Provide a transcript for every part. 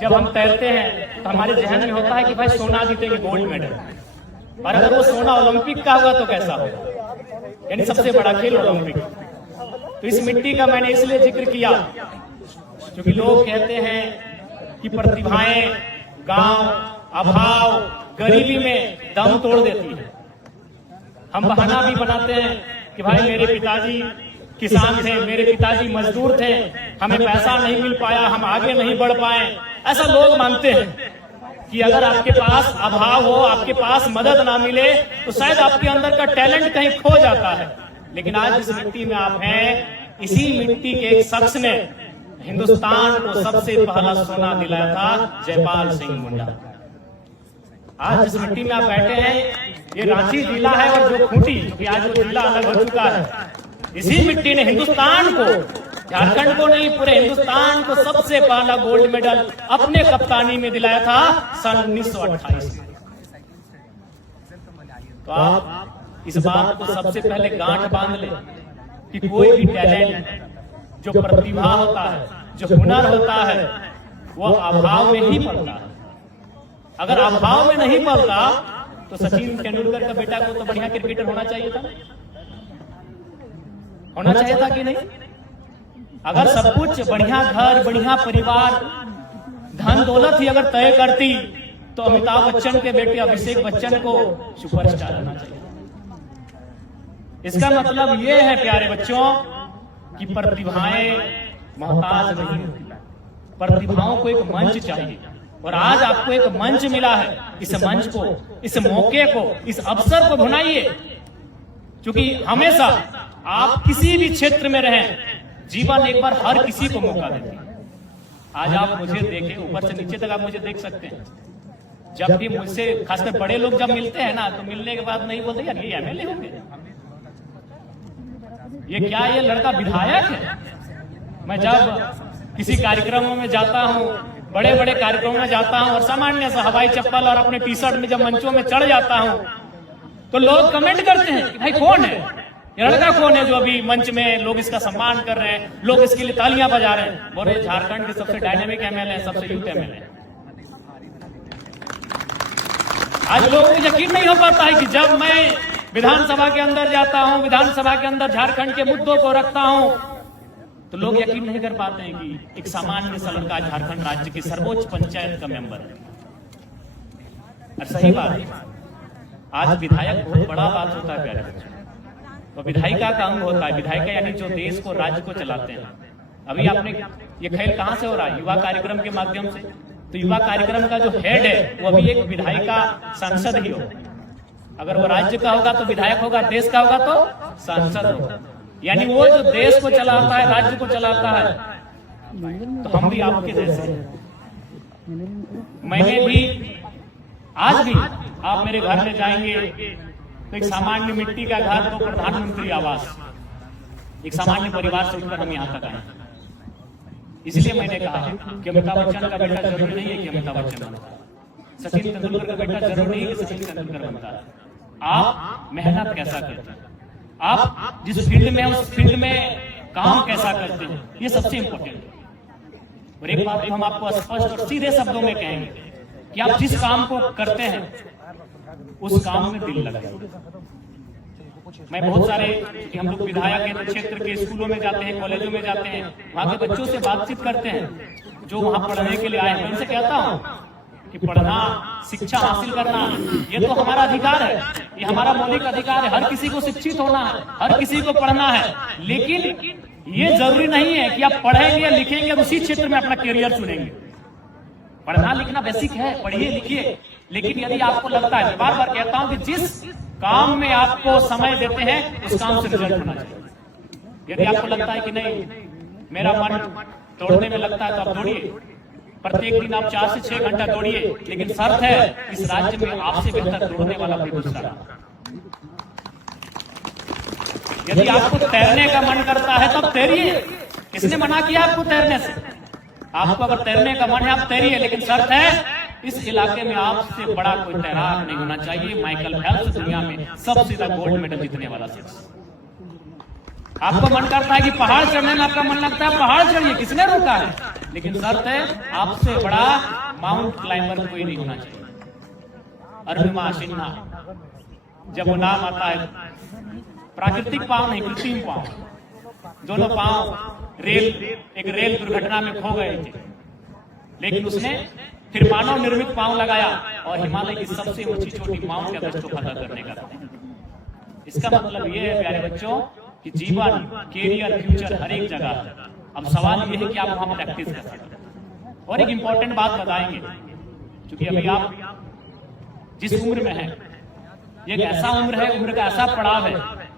जब हम तैरते हैं तो हमारे जहन में होता है कि भाई सोना जीतेंगे, गोल्ड मेडल। और अगर वो सोना ओलंपिक का हुआ तो कैसा होगा, यानी सबसे बड़ा खेल ओलंपिक। तो इस मिट्टी का मैंने इसलिए जिक्र किया क्योंकि लोग कहते हैं कि प्रतिभाएं गांव, अभाव, गरीबी में दम तोड़ देती है। हम बहाना भी बनाते हैं कि भाई मेरे पिताजी किसान थे, मेरे पिताजी मजदूर थे, हमें पैसा नहीं मिल पाया, हम आगे नहीं बढ़ पाए। ऐसा लोग मानते हैं कि अगर आपके पास अभाव हो, आपके पास मदद ना मिले तो शायद आपके अंदर का टैलेंट कहीं खो जाता है। लेकिन आज जिस मिट्टी में आप हैं, इसी मिट्टी के एक शख्स ने हिंदुस्तान को सबसे पहला सोना दिलाया था, जयपाल सिंह मुंडा। आज जिस मिट्टी में आप बैठे हैं ये रांची जिला है, और जो खूंटी कि आज वो जिला अलग हो चुका है, इसी मिट्टी ने हिंदुस्तान को, झारखंड को नहीं पूरे हिंदुस्तान को सबसे पहला गोल्ड मेडल अपने कप्तानी में दिलाया था सन 1928 में। तो आप इस बात को सबसे पहले गांठ बांध ले कि कोई भी टैलेंट, जो प्रतिभा होता है, जो हुनर होता है, वो अभाव में ही पलता है। अगर अभाव में नहीं पलता तो सचिन तेंदुलकर का बेटा को तो बढ़िया क्रिकेटर होना चाहिए था, होना चाहिए था कि नहीं? अगर सब कुछ बढ़िया घर, बढ़िया परिवार, धन दौलत ही अगर तय करती तो अमिताभ बच्चन के बेटे अभिषेक बच्चन को सुपरस्टार होना चाहिए। इसका मतलब ये है प्यारे बच्चों कि प्रतिभाएं मोहताज नहीं होती, प्रतिभाओं को एक मंच चाहिए। और आज आपको एक मंच मिला है, इस मंच को, इस मौके को, इस अवसर को भुनाइए। क्योंकि हमेशा आप किसी भी क्षेत्र में रहें, जीवन एक बार हर किसी को मौका देती है। आज आप मुझे देखें, ऊपर से नीचे तक आप मुझे देख सकते हैं। जब भी मुझसे खासकर बड़े लोग जब मिलते हैं ना, तो मिलने के बाद नहीं बोलते यार ये एमएलए होंगे, ये क्या, ये लड़का विधायक है। मैं जब किसी कार्यक्रमों में जाता हूँ, बड़े बड़े कार्यक्रमों में जाता हूँ और सामान्य सा हवाई चप्पल और अपने टी शर्ट में जब मंचों में चढ़ जाता हूँ तो लोग कमेंट करते हैं कि भाई कौन है ये लड़का, कौन है जो अभी मंच में लोग इसका सम्मान कर रहे हैं, लोग इसके लिए तालियां बजा रहे हैं। बोले झारखंड के सबसे डायनेमिक एमएलए है, सबसे यूथ एमएलए। आज लोगों को यकीन नहीं हो पाता है कि जब मैं विधानसभा के अंदर जाता हूं, विधानसभा के अंदर झारखंड के मुद्दों को रखता हूं, तो लोग यकीन नहीं कर पाते हैं कि एक सामान्य सा लड़का झारखंड राज्य की सर्वोच्च पंचायत का मेंबर है। और सही बात है, आज विधायक बहुत बड़ा बात होता है प्यारे बच्चों। तो विधायिका का अंग होता है, विधायिका यानी जो देश को, राज्य को चलाते हैं। अभी आपने ये खेल कहां से हो रहा है? युवा कार्यक्रम के माध्यम से। तो युवा कार्यक्रम का जो हेड है वो अभी एक विधायिका सांसद ही हो। अगर वो राज्य का होगा तो विधायक होगा, देश का होगा तो सांसद होगा। यानी वो जो देश को चलाता है, राज्य को चलाता है। तो हम भी आपके जैसे, मैंने भी, आज भी आप मेरे घर में जाएंगे तो एक सामान्य मिट्टी का घर, तो प्रधानमंत्री आवास, एक सामान्य परिवार से उठकर हम यहाँ तक आए। इसलिए मैंने कहा कि अमिताभ बच्चन का बेटा जरूरी नहीं है कि अमिताभ बच्चन बनता है, सचिन तेंदुलकर का बेटा जरूरी नहीं है कि सचिन तेंदुलकर बनता है। आप मेहनत कैसा करते हैं, आप जिस फील्ड में उस फील्ड में काम कैसा करते हैं, ये सबसे इंपॉर्टेंट है। और एक बात तो हम आपको स्पष्ट और सीधे शब्दों में कहेंगे कि आप जिस काम को करते हैं उस काम में दिल लगाइए। मैं बहुत सारे, क्योंकि हम लोग विधायक क्षेत्र के स्कूलों में जाते हैं, कॉलेजों में जाते हैं, वहां के बच्चों से बातचीत करते हैं जो वहां पढ़ने के लिए आए हैं। मैं उनसे कहता हूं कि पढ़ना, शिक्षा हासिल करना, ये तो हमारा अधिकार है, ये हमारा मौलिक अधिकार है। हर किसी को शिक्षित होना है, हर किसी को पढ़ना है। लेकिन ये जरूरी नहीं है कि आप पढ़ेंगे, लिखेंगे और उसी क्षेत्र में अपना करियर चुनेंगे। पढ़ना लिखना बेसिक है, पढ़िए लिखिए। लेकिन यदि आपको लगता है, बार बार कहता हूं कि जिस काम में आपको समय देते हैं उस काम से रिजल्ट होना चाहिए। यदि आपको लगता है कि नहीं मेरा मन दौड़ने में लगता है तो आप दौड़िए, प्रत्येक दिन आप 4 से 6 घंटा दौड़िए। लेकिन शर्त है इस राज्य में आपसे बेहतर दौड़ने वाला कोई दूसरा रहा। यदि आपको तैरने का मन करता है तब तैरिए, किसने मना किया आपको तैरने से? आपको अगर तैरने का मन है आप तैरिए, लेकिन शर्त है इस इलाके में आपसे बड़ा कोई तैराक नहीं होना चाहिए। माइकल फेल्प्स दुनिया में सबसे ज्यादा गोल्ड मेडल जीतने वाला शख्स। आपको मन करता है कि पहाड़ चढ़ने में आपका मन लगता है, पहाड़ चढ़िए, किसने रोका है? लेकिन शर्त है आपसे बड़ा माउंट क्लाइंबर कोई नहीं होना चाहिए। अरुणिमा सिन्हा, जब वो नाम आता है, प्राकृतिक पांव नहीं, कृत्रिम पांव, दोनों पांव एक रेल दुर्घटना में खो गए थे, लेकिन उसने फिर मानव निर्मित पांव लगाया और हिमालय की सबसे ऊंची चोटी माउंट एवरेस्ट को फतह करने का। इसका मतलब ये है प्यारे बच्चों कि जीवन, कैरियर, फ्यूचर हर एक जगह। अब सवाल ये है कि आप वहां प्रैक्टिस कर सकते हैं। और एक इंपॉर्टेंट बात बताएंगे, क्योंकि अभी आप जिस उम्र में हैं, ये एक ऐसा उम्र है, उम्र का ऐसा पड़ाव है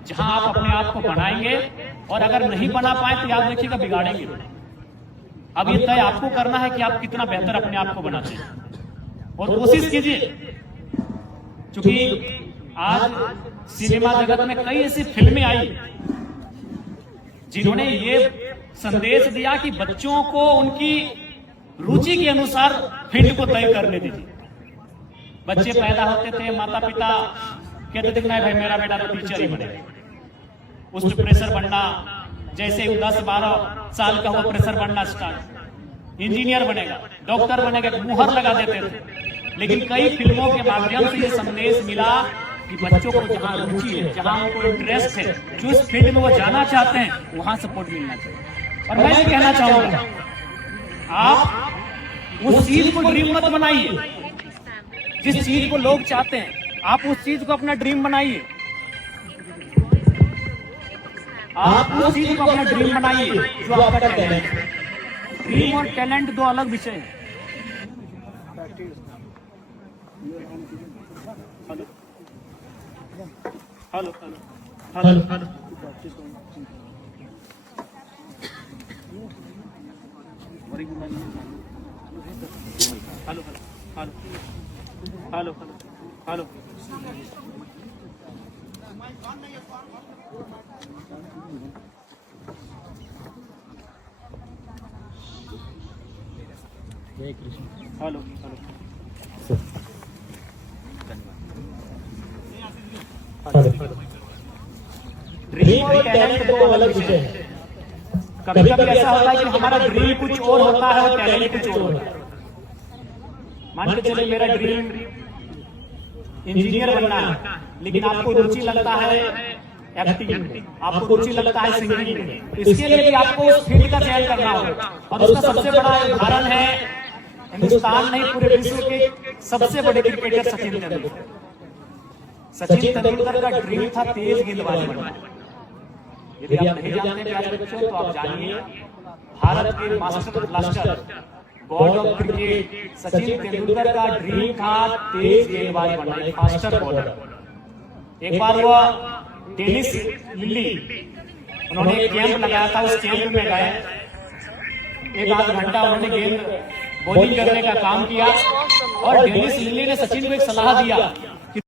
जहां आप अपने आप को बनाएंगे, और अगर नहीं बना पाए तो याद रखिएगा बिगाड़ेंगे। अब ये तय आपको करना है कि आप कितना बेहतर अपने आप को बनाते हैं, और कोशिश कीजिए। क्योंकि आज सिनेमा जगत में कई ऐसी फिल्में आई जिन्होंने ये संदेश दिया कि बच्चों को उनकी रुचि के अनुसार फील्ड को तय करने दीजिए। बच्चे पैदा होते थे, माता पिता कहते थे नहीं भाई मेरा बेटा तो टीचर ही बनेगा, उस प्रेशर बनना, जैसे 10-12 साल का हुआ प्रेशर बनना स्टार्ट, इंजीनियर बनेगा, डॉक्टर बनेगा, मुहर लगा देते थे। लेकिन कई फिल्मों के माध्यम से ये संदेश मिला कि बच्चों को जहां रुचि है, जहां उनको इंटरेस्ट है, जो इस फील्ड में वो जाना चाहते हैं, वहां सपोर्ट मिलना चाहिए। और मैं ये कहना चाहूंगा, आप उस चीज को ड्रीम मत बनाइए, जिस चीज को लोग चाहते हैं आप उस चीज को अपना ड्रीम बनाइए। आप उस चीज को अपना ड्रीम बनाइए जो आपका टैलेंट है। ड्रीम और टैलेंट दो अलग विषय हैं। Hello hello hello hello hello hello. Hello dream और टैलेंट दो अलग विषय हैं। कभी कभी ऐसा होता है कि हमारा ड्रीम कुछ और होता है और टैलेंट कुछ और होता है। मान के चलिए मेरा ड्रीम इंजीनियर बनना है, लेकिन आपको रुचि लगता है एक्टिंग, आपको रुचि लगता है सिंगिंग में, इसके लिए भी आपको उस फील्ड का चयन करना होगा। और उसका सबसे बड़ा उदाहरण है हिंदुस्तान नहीं पूरे विश्व के सबसे बड़े क्रिकेटर सचिन तेंदुलकर। सचिन तेंदुलकर का ड्रीम था तेज गेंदबाज बनना। यदि आप नहीं जानते प्यारे बच्चों तो आप जानिए, भारत के master blaster, God of cricket Sachin Tendulkar का ड्रीम था तेज गेंदबाज बनना, एक फास्टर बॉलर। एक बार वो डेनिस लिली, उन्होंने एक कैंप लगाया था, उस कैंप में गए, 1-8 घंटा उन्होंने गेंद बॉलिंग करने का काम किया। और डेनिस लिली ने सचिन को एक सलाह दिया